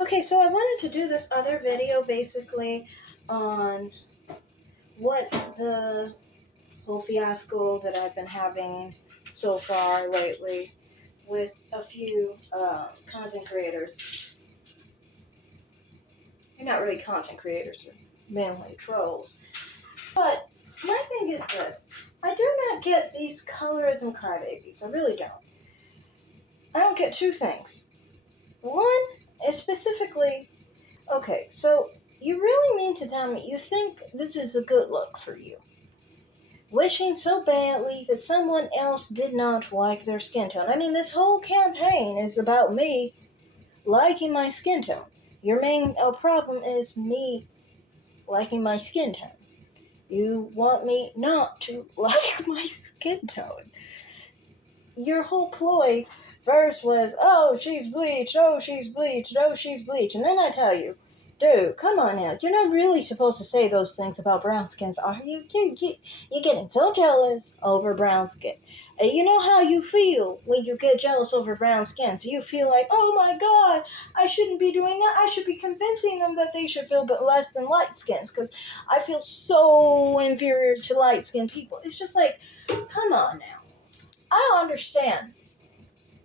Okay, so I wanted to do this other video basically on what the whole fiasco that I've been having so far lately with a few content creators. They're not really content creators, they're mainly trolls. But my thing is this. I do not get these colorism crybabies. I really don't. I don't get two things. One is specifically, okay, so you really mean to tell me you think this is a good look for you? Wishing so badly that someone else did not like their skin tone. I mean, this whole campaign is about me liking my skin tone. Your main problem is me liking my skin tone. You want me not to like my skin tone. Your whole ploy first was, oh, she's bleached, oh, she's bleached, oh, she's bleached. And then I tell you, dude, come on now. You're not really supposed to say those things about brown skins, are you? You're getting so jealous over brown skin. And you know how you feel when you get jealous over brown skins. You feel like, oh my God, I shouldn't be doing that. I should be convincing them that they should feel but less than light skins because I feel so inferior to light skinned people. It's just like, come on now. I don't understand.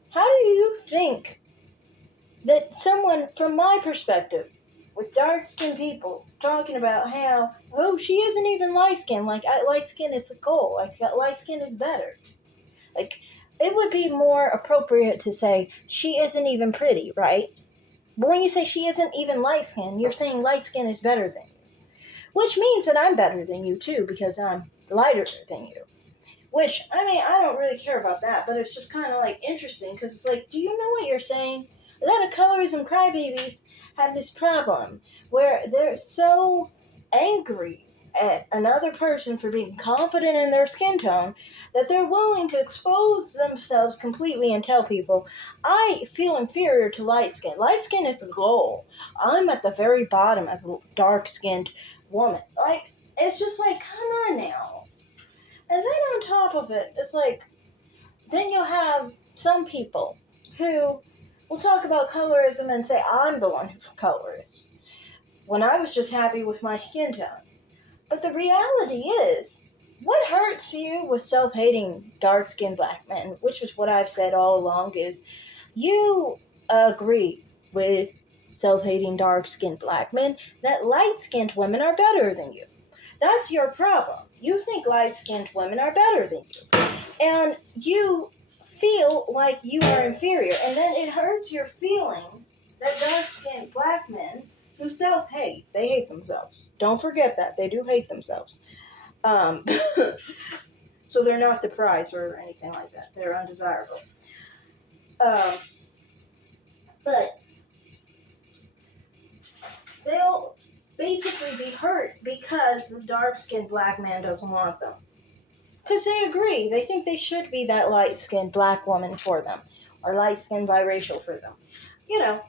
How do you think that someone, from my perspective, with dark-skinned people, talking about how, oh, she isn't even light-skinned, like, light skin is the goal, like, light skin is better. Like, it would be more appropriate to say, she isn't even pretty, right? But when you say she isn't even light-skinned, you're saying light skin is better than you. Which means that I'm better than you, too, because I'm lighter than you. Which, I mean, I don't really care about that, but it's just kind of, like, interesting, because it's like, do you know what you're saying? A lot of colorism crybabies have this problem, where they're so angry at another person for being confident in their skin tone, that they're willing to expose themselves completely and tell people, I feel inferior to light skin. Light skin is the goal. I'm at the very bottom as a dark-skinned woman. Like, it's just like, come on now. And then on top of it, it's like, then you'll have some people who will talk about colorism and say, I'm the one who's colorist, when I was just happy with my skin tone. But the reality is, what hurts you with self-hating dark-skinned black men, which is what I've said all along, is you agree with self-hating dark-skinned black men that light-skinned women are better than you. That's your problem. You think light-skinned women are better than you. And you feel like you are inferior. And then it hurts your feelings that dark-skinned black men who self-hate, they hate themselves. Don't forget that. They do hate themselves. So they're not the prize or anything like that. They're undesirable. But they'll basically be hurt because the dark-skinned black man doesn't want them. Because they agree. They think they should be that light-skinned black woman for them. Or light-skinned biracial for them. You know,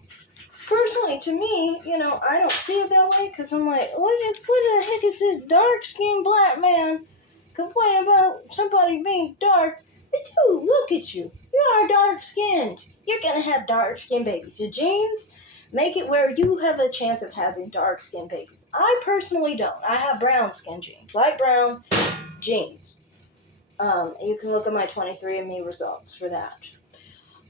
personally, to me, I don't see it that way. Because I'm like, what the heck is this dark-skinned black man complaining about somebody being dark? But dude, look at you. You are dark-skinned. You're going to have dark-skinned babies. Your genes make it where you have a chance of having dark-skinned babies. I personally don't. I have brown-skin genes. Light brown genes. You can look at my 23andMe results for that.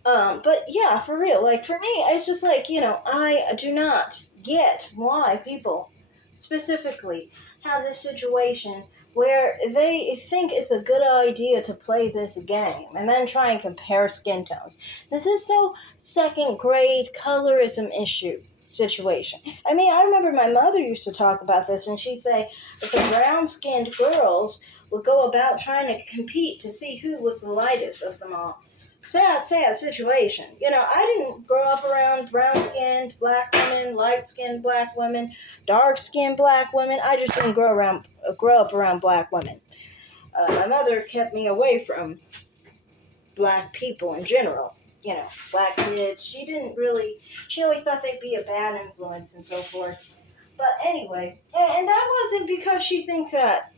But yeah, for real, like for me, it's just like, I do not get why people specifically have this situation where they think it's a good idea to play this game and then try and compare skin tones. This is so second grade colorism issue situation. I mean, I remember my mother used to talk about this, and she'd say that the brown-skinned girls would go about trying to compete to see who was the lightest of them all. Sad situation. I didn't grow up around brown-skinned black women, light-skinned black women, dark-skinned black women. I just didn't grow up around black women. My mother kept me away from black people in general. Black kids. She always thought they'd be a bad influence and so forth. But anyway, and that wasn't because she thinks that,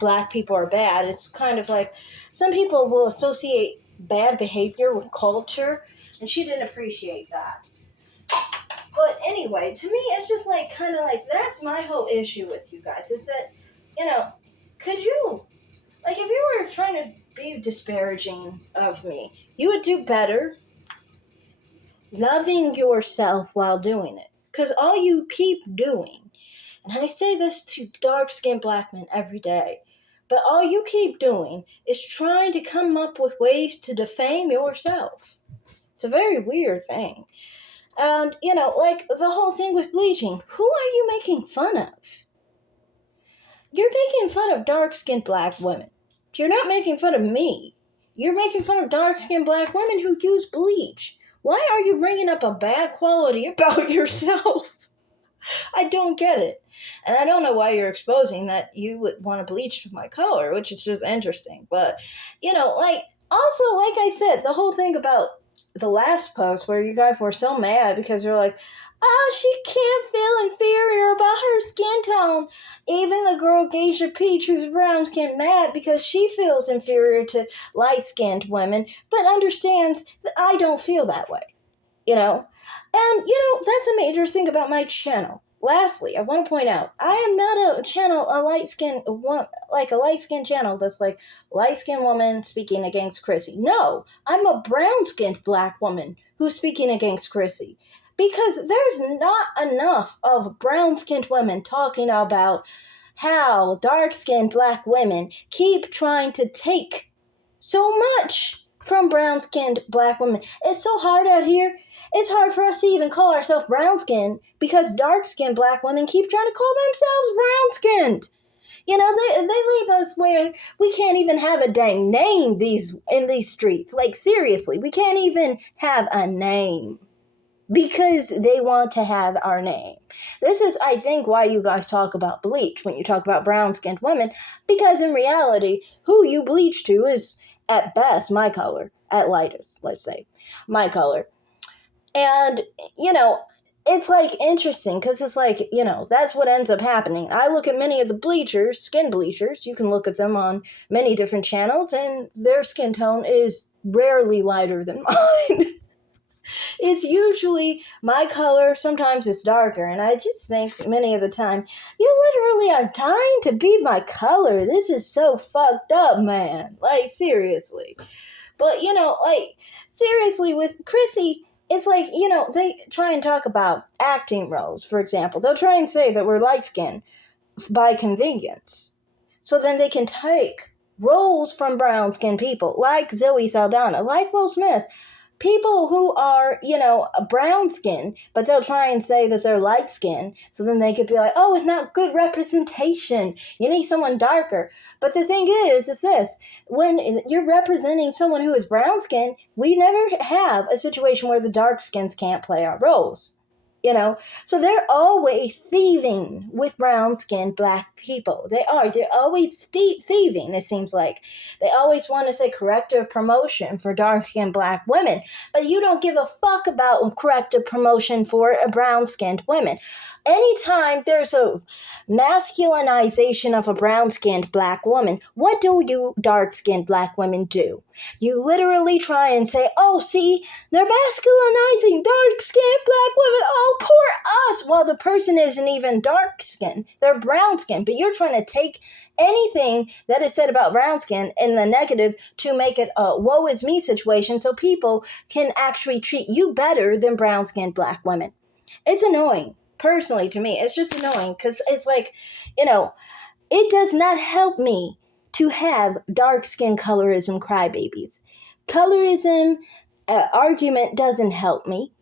black people are bad. It's kind of like some people will associate bad behavior with culture, and she didn't appreciate that. But anyway, to me, it's just like kind of like that's my whole issue with you guys is that, could you, like, if you were trying to be disparaging of me, you would do better loving yourself while doing it. Because all you keep doing, and I say this to dark skinned black men every day, but all you keep doing is trying to come up with ways to defame yourself. It's a very weird thing. And, like the whole thing with bleaching, who are you making fun of? You're making fun of dark-skinned black women. You're not making fun of me. You're making fun of dark-skinned black women who use bleach. Why are you bringing up a bad quality about yourself? I don't get it. And I don't know why you're exposing that you would want to bleach my color, which is just interesting. But, also, like I said, the whole thing about the last post where you guys were so mad because you're like, oh, she can't feel inferior about her skin tone. Even the girl Geisha Peach, who's brown skin, mad because she feels inferior to light-skinned women, but understands that I don't feel that way, And, that's a major thing about my channel. Lastly, I want to point out, I am not a light-skinned channel that's like light-skinned woman speaking against Chrissy. No, I'm a brown-skinned black woman who's speaking against Chrissy. Because there's not enough of brown-skinned women talking about how dark-skinned black women keep trying to take so much from brown-skinned black women. It's so hard out here. It's hard for us to even call ourselves brown-skinned because dark-skinned black women keep trying to call themselves brown-skinned. They leave us where we can't even have a dang name in these streets. Like, seriously, we can't even have a name because they want to have our name. This is, I think, why you guys talk about bleach when you talk about brown-skinned women, because in reality, who you bleach to is, at best, my color. At lightest, let's say, my color. And, it's like interesting because it's like, that's what ends up happening. I look at many of the bleachers, skin bleachers, you can look at them on many different channels, and their skin tone is rarely lighter than mine. It's usually my color, sometimes it's darker, and I just think many of the time, you literally are dying to be my color. This is so fucked up, man. Like, seriously. But, seriously, with Chrissy, it's like, they try and talk about acting roles, for example. They'll try and say that we're light-skinned by convenience. So then they can take roles from brown-skinned people, like Zoe Saldana, like Will Smith, people who are, brown skin, but they'll try and say that they're light skin. So then they could be like, oh, it's not good representation. You need someone darker. But the thing is this. When you're representing someone who is brown skin, we never have a situation where the dark skins can't play our roles. So they're always thieving with brown-skinned black people. They're always thieving, it seems like. They always want to say corrective promotion for dark-skinned black women, but you don't give a fuck about corrective promotion for a brown-skinned woman. Anytime there's a masculinization of a brown-skinned black woman, what do you dark-skinned black women do? You literally try and say, oh, see, they're masculinizing dark-skinned black women. Oh, poor us. Well, the person isn't even dark-skinned. They're brown-skinned. But you're trying to take anything that is said about brown skin in the negative to make it a woe is me situation so people can actually treat you better than brown-skinned black women. It's annoying. Personally, to me, it's just annoying because it's like, it does not help me to have dark skin colorism crybabies. Colorism argument doesn't help me.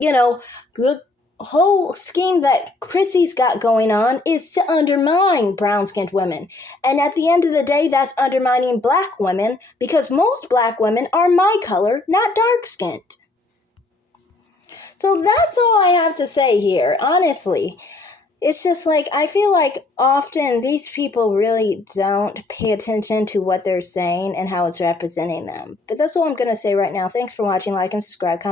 The whole scheme that Chrissy's got going on is to undermine brown-skinned women. And at the end of the day, that's undermining black women because most black women are my color, not dark-skinned. So that's all I have to say here, honestly. It's just like, I feel like often these people really don't pay attention to what they're saying and how it's representing them. But that's all I'm going to say right now. Thanks for watching. Like and subscribe. Comment.